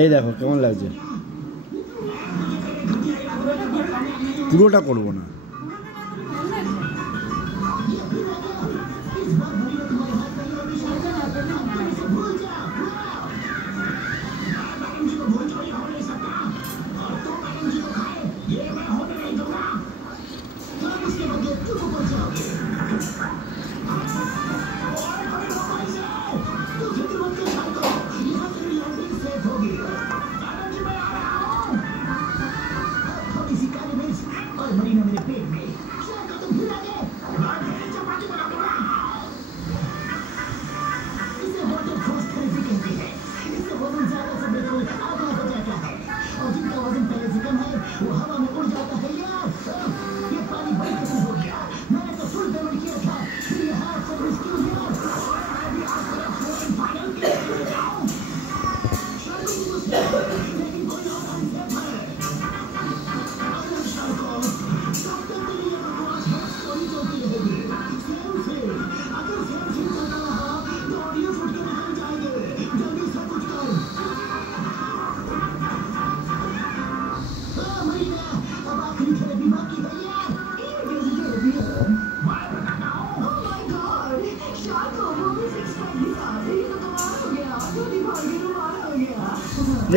এই দেখো কেমন লাগছে, পুরোটা করবো না।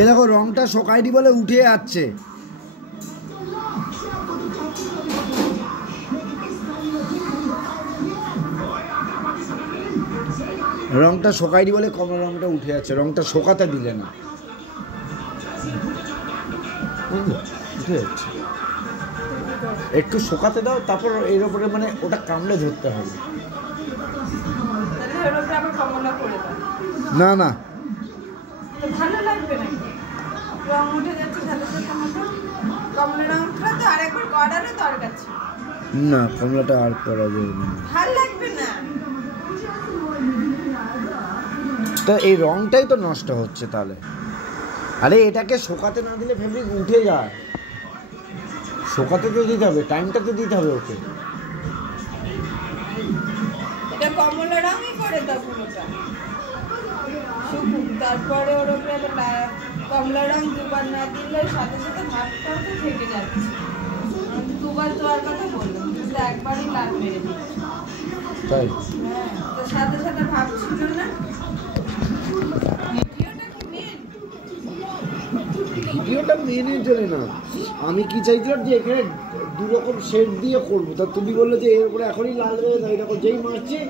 দেখো রংটা শোকায়নি বলে উঠে যাচ্ছে। রংটা শোকায়নি বলে কমলা রংটা উঠে যাচ্ছে, রংটা শোকাতে দিলে না, উঠে যাচ্ছে। একটু শোকাতে দাও, তারপর এর উপরে মানে ওটা কামড়ে ধরতে হবে। না না ভালো লাগবে না, রং উঠে যাচ্ছে সাথে সাথে মতো। কমলা রংটা তো আরেকবার করারও দরকার ছিল না, কমলাটা আর করা যাবে না, ভালো লাগবে না। তো এই রংটাই তো নষ্ট হচ্ছে তাহলে। আরে এটাকে শোকাতে না দিলে ফেব্রিক উঠে যায়, শোকাতে তো দিতে হবে, টাইমটা তো দিতে হবে ওকে। এটা কমলা রঙই করে দাও পুরোটা, তারপরে ওর উপরে কমলা রং দুবার না দিলে সাথে সাথে ভাতটাও তো থেকে যাচ্ছে। দুবার দেওয়ার কথা বললাম, কিন্তু একবারই লাল মেরে দিচ্ছি। তাই হ্যাঁ, তো সাথে সাথে ভাবছিল না ভিডিওটা মেনে চলে না। আমি কি চাইছিলাম যে এখানে দু রকম শেড দিয়ে করবো, তা তুমি বললে যে এর উপরে এখনই লাল হয়ে যায়, দেখো যেই মারছে